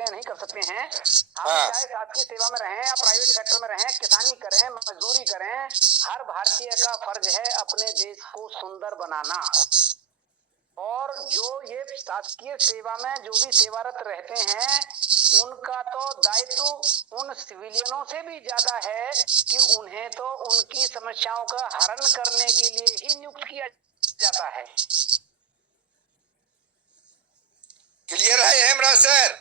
सकते हैं, नहीं कर सकते हैं। हम चाहे शासकीय सेवा में रहें या प्राइवेट सेक्टर में रहें, किसानी करें, मजदूरी करें, हर भारतीय का फर्ज है अपने देश को सुंदर बनाना। और जो ये शासकीय सेवा में जो भी सेवारत रहते हैं, उनका तो दायित्व उन सिविलियनों से भी ज्यादा है कि उन्हें तो उनकी समस्याओं का हरण करने के लिए ही नियुक्त किया जाता है। क्लियर है हेमराज सर?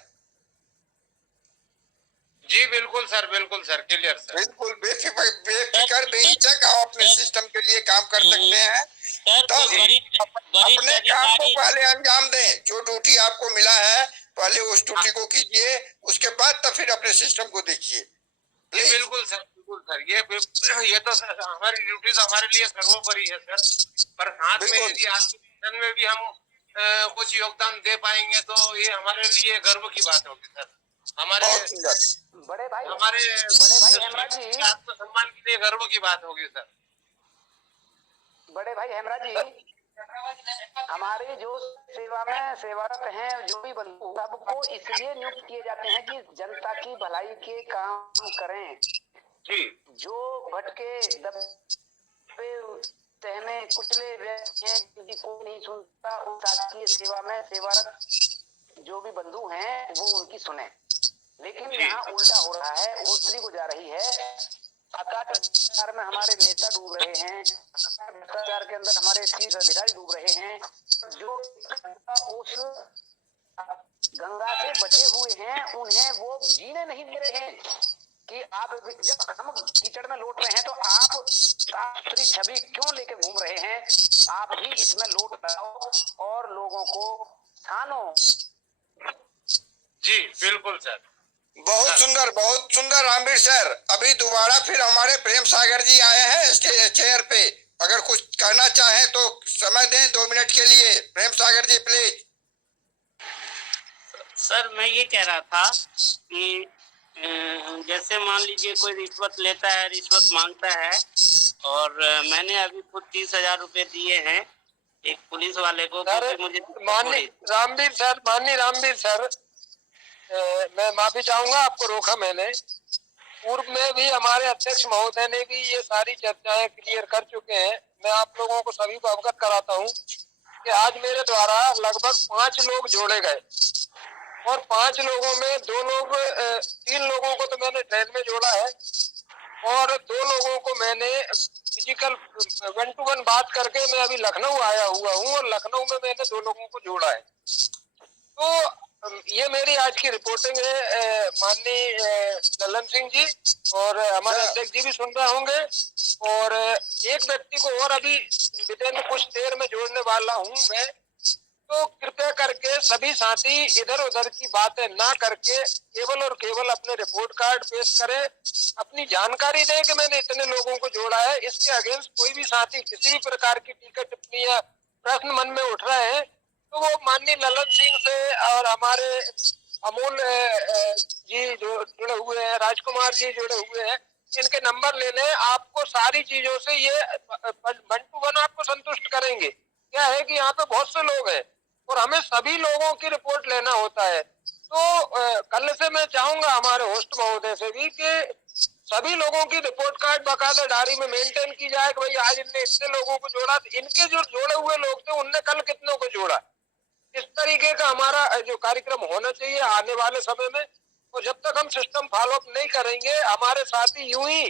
जी बिल्कुल सर, बिल्कुल सर, क्लियर सर। बिल्कुल बेफिक्र बेहिचक आप अपने सिस्टम के लिए काम कर सकते हैं। अपने काम को पहले अंजाम दें। जो ड्यूटी आपको मिला है पहले उस ड्यूटी को कीजिए, उसके बाद तब फिर अपने सिस्टम को देखिए। बिल्कुल सर, बिल्कुल सर। ये तो सर हमारी ड्यूटी तो हमारे लिए सर्वोपरि है सर। पर साथ में यदि आपके मिशन में भी हम कुछ योगदान दे पाएंगे तो ये हमारे लिए गर्व की बात होगी सर। हमारे बड़े भाई हेमराज जी, आत्मसम्मान के लिए गर्व की बात होगी सर। बड़े भाई हेमराज जी, हमारी जो सेवा में सेवारत हैं जो भी बंधु, सबको इसलिए नियुक्त किए जाते हैं कि जनता की भलाई के काम करें। जी। जो भटके दबे सहमे कुचले व्यक्ति हैं जिनकी कोई नहीं सुनता, उस शासकीय सेवा में सेवारत जो भी बंधु हैं वो उनकी सुने। लेकिन यहाँ उल्टा हो रहा है, ओतरी को जा रही है। भ्रष्टाचार में हमारे नेता डूब रहे हैं, भ्रष्टाचार के अंदर हमारे शीर्ष अधिकारी डूब रहे हैं। जो उस गंगा से बचे हुए हैं उन्हें वो जीने नहीं दे रहे हैं कि आप जब हम कीचड़ में लौट रहे हैं तो आप साफ छवि क्यों लेके घूम रहे हैं? आप भी इसमें लौट लाओ और लोगों को छानो। जी बिल्कुल सर। बहुत सुंदर रामवीर सर। अभी दोबारा फिर हमारे प्रेम सागर जी आए हैं इसके चेयर पे। अगर कुछ कहना चाहे तो समय दें 2 मिनट के लिए। प्रेम सागर जी प्लीज। सर मैं ये कह रहा था कि जैसे मान लीजिए कोई रिश्वत लेता है, रिश्वत मांगता है, और मैंने अभी खुद 30,000 रुपए दिए हैं एक पुलिस वाले को। मुझे माननीय रामवीर सर, मैं माफी चाहूंगा, आपको रोका मैंने। पूर्व में भी हमारे अध्यक्ष महोदय ने भी ये सारी चर्चाएं क्लियर कर चुके हैं। मैं आप लोगों को सभी को अवगत कराता हूं कि आज मेरे द्वारा लगभग 5 लोग जोड़े गए और 5 लोगों में 3 लोगों को तो मैंने ट्रेन में जोड़ा है और 2 लोगों को मैंने फिजिकल 1 to 1 बात करके मैं अभी लखनऊ आया हुआ हूँ और लखनऊ में मैंने 2 लोगों को जोड़ा है। तो ये मेरी आज की रिपोर्टिंग है। माननीय ललन सिंह जी और हमारे अध्यक्ष जी भी सुन रहे होंगे। और एक व्यक्ति को और अभी विदिन कुछ देर में जोड़ने वाला हूँ मैं। तो कृपया करके सभी साथी इधर उधर की बातें ना करके केवल और केवल अपने रिपोर्ट कार्ड पेश करें, अपनी जानकारी दें कि मैंने इतने लोगों को जोड़ा है। इसके अगेंस्ट कोई भी साथी किसी भी प्रकार की टीका टिप्पणी या प्रश्न मन में उठ रहे हैं तो वो माननीय ललन सिंह से और हमारे अमोल जी जो जुड़े हुए हैं, राजकुमार जी जुड़े हुए हैं, इनके नंबर ले लें। आपको सारी चीजों से ये 1 to 1 आपको संतुष्ट करेंगे। क्या है कि यहाँ पे बहुत से लोग हैं और हमें सभी लोगों की रिपोर्ट लेना होता है। तो कल से मैं चाहूंगा हमारे होस्ट महोदय से भी कि सभी लोगों की रिपोर्ट कार्ड बाकायदा डायरी में मेंटेन की जाए कि भाई आज इनने इतने लोगों को जोड़ा, इनके जो जोड़े हुए लोग थे उनने कल कितनों को जोड़ा। इस तरीके का हमारा जो कार्यक्रम होना चाहिए आने वाले समय में। और जब तक हम सिस्टम फॉलो अप नहीं करेंगे हमारे साथी यूं ही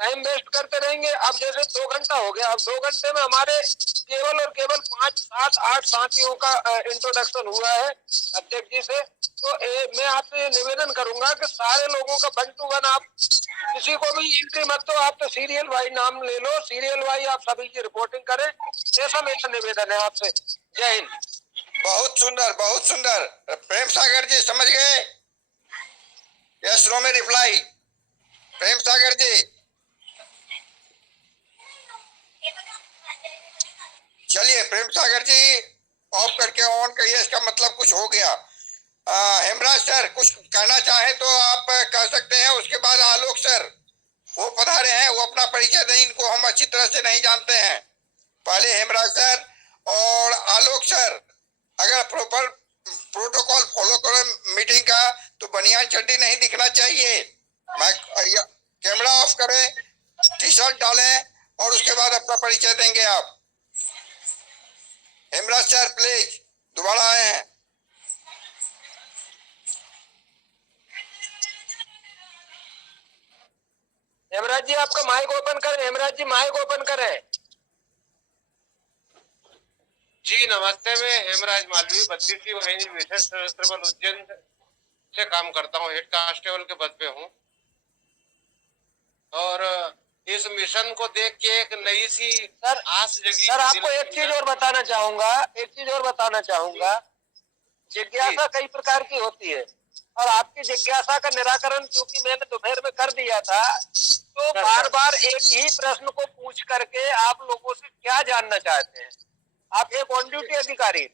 टाइम वेस्ट करते रहेंगे। अब जैसे 2 घंटा हो गया, अब 2 घंटे में हमारे केवल और केवल 5, 7, 8 साथियों का इंट्रोडक्शन हुआ है अध्यक्ष जी से। तो मैं आपसे निवेदन करूंगा कि सारे लोगों का 1 to 1 आप किसी को भी एंट्री मत दो, आप तो सीरियल वाइज नाम ले लो, सीरियल वाइज आप सभी की रिपोर्टिंग करें। ऐसा मेरा निवेदन है आपसे। जय हिंद। बहुत सुंदर। प्रेम सागर जी समझ गए? यस नो में रिप्लाई। प्रेम सागर जी चलिए, प्रेम सागर जी ऑफ करके ऑन करिए, इसका मतलब कुछ हो गया। हेमराज सर कुछ कहना चाहे तो आप कह सकते हैं। उसके बाद आलोक सर वो पधारे हैं, वो अपना परिचय दें। इनको हम अच्छी तरह से नहीं जानते हैं। पहले हेमराज सर और आलोक सर अगर प्रॉपर प्रोटोकॉल फॉलो करो मीटिंग का, तो बनियान चड्डी नहीं दिखना चाहिए। कैमरा ऑफ करें, टी शर्ट डालें और उसके बाद अपना परिचय देंगे आप। हेमराज सर प्लीज दोबारा आए हैं। हेमराज जी आपका माइक ओपन करें, हेमराज जी माइक ओपन करें। जी नमस्ते, मैं हेमराज मालवी 32वीं वाहिनी विशेष सशस्त्र बल उज्जैन से काम करता हूँ, हेड कांस्टेबल के पद पे हूँ। और इस मिशन को देख के एक नई सी आस जगी। सर आपको एक चीज और बताना चाहूंगा, जिज्ञासा कई प्रकार की होती है और आपकी जिज्ञासा का निराकरण क्योंकि मैंने दोपहर में कर दिया था, तो बार बार एक ही प्रश्न को पूछ करके आप लोगों से क्या जानना चाहते हैं? आप एक ऑन ड्यूटी अधिकारी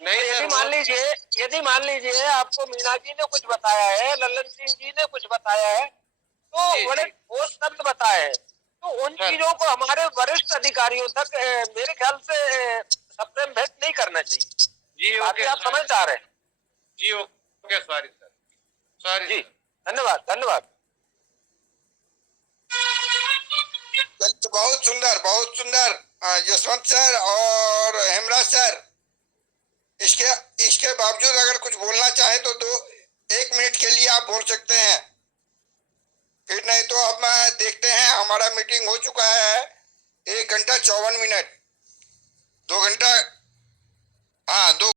नहीं, यदि मान लीजिए आपको मीना जी ने कुछ बताया है, लल्लन सिंह जी ने कुछ बताया है, तो बड़े ठोस शब्द बताए हैं, तो उन चीजों को हमारे वरिष्ठ अधिकारियों तक मेरे ख्याल से सप्रेम नहीं करना चाहिए। जी बाकी आप समझदार हैं। जी ओके, सॉरी सर, सॉरी जी, धन्यवाद धन्यवाद। बहुत सुंदर, बहुत सुंदर यशवंत सर और हेमराज सर। इसके बावजूद अगर कुछ बोलना चाहे तो 1 मिनट के लिए आप बोल सकते हैं, फिर नहीं तो अब देखते हैं। हमारा मीटिंग हो चुका है 1 घंटा 54 मिनट, 2 घंटा, हाँ 2